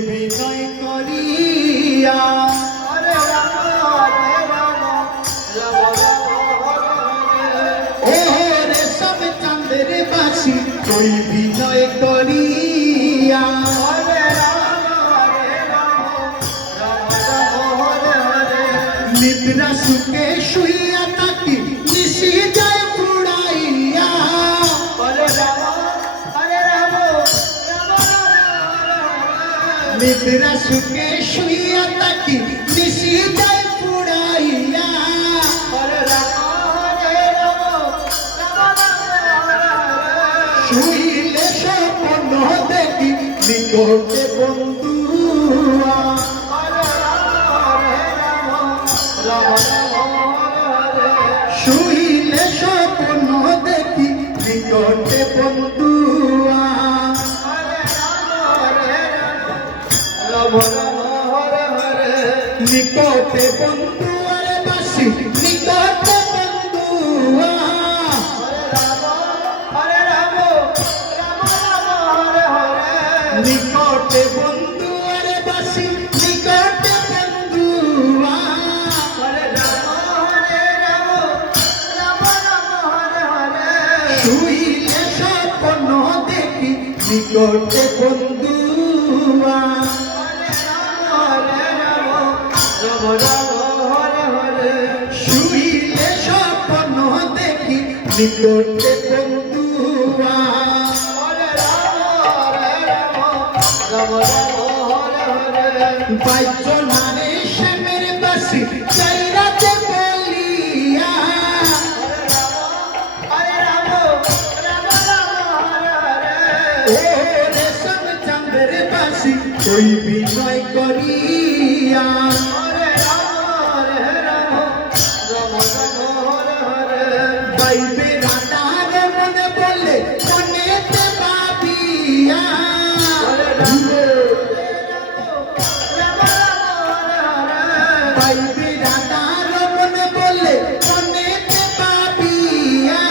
বিনয় করিয়া ও রেশম চাঁদের বাসি তুই বিনয় করিয়া নিদ্রা সুখে শুইয়া থাকি নিশি যায় পুড়াইয়া নিদ্রা সুখে শুইয়া থাকি নিশি যায় পুড়াইয়া শুইলে স্বপ্ন দেখি নিকটে বন্ধু শুইলে স্বপ্ন দেখি নিকটে বন্ধু নিকটে বন্ধু আরে বাসি নিকটে বন্ধু নিকটে বন্ধু আরে বাসি নিকটে বন্ধু শুইলে স্বপ্ন দেখি নিকটে বন্ধু শুইলে স্বপ্ন দেখি নিকটে বন্ধু বাইজনারে শ্যামের বাসি চাইরাতে বলিয়া ও রেশম চাঁদের বাসি তুই বিনয় করিয়া বাইবে রাতার মনে বলে মনেতে ভাবিয়া বাইবে রাতার মনে বলে মনেতে ভাবিয়া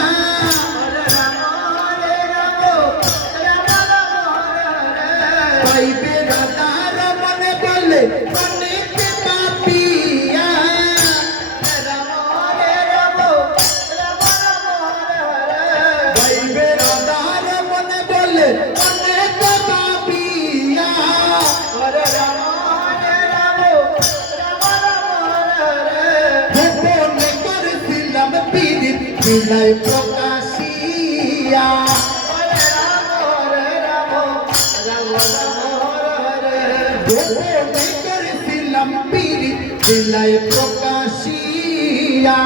বাইবে রাতার মনে বলে মনেতে ভাবিয়া বাইবে রাতার মনে বলে মনেতে ভাবিয়া গোপনে করেছিলাম পীড়িত বিনয় প্রকাশিয়া গোপনে করেছিলাম পীড়িত বিনয় প্রকাশিয়া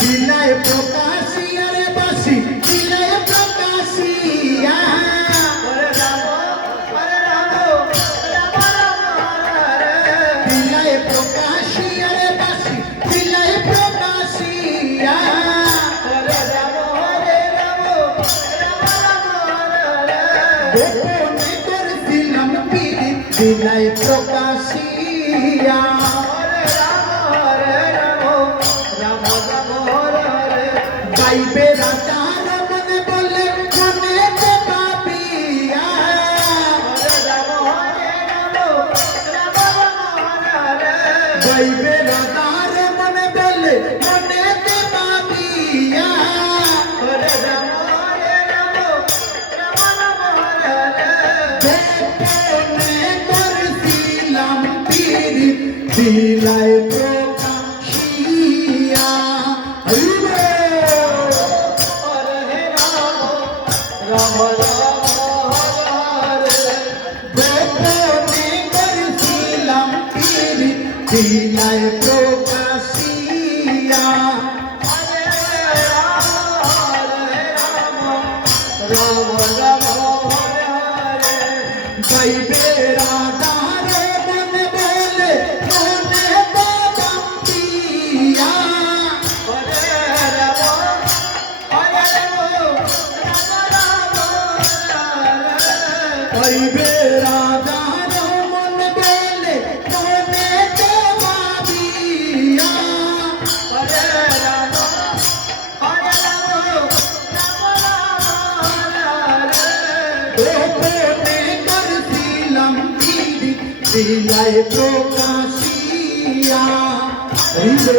বিনয় প্রকাশিয়া রে বাসি বিনয় প্রকাশিয়া বিনয় প্রকাশিয়া রে বাসি বিনয় প্রকাশিয়া গোপনে করেছিলাম পীড়িত বিনয় প্রকাশিয়া বাইবে রাতার মনে বলে মনেতে ভাবিয়া বাইবে রাতার মনে বলে মনেতে ভাবিয়া গোপনে করেছিলাম পীড়িত বিনয় প্রকাশিয়া গোপনে করেছিলাম পীড়িত বিনয় প্রকাশিয়া বাইবে রাতার মনে বলে মনেতে ভাবিয়া বাইবে রাতার মনে বলে মনেতে ভাবিয়া লীলায় প্রকাশিয়া হইবে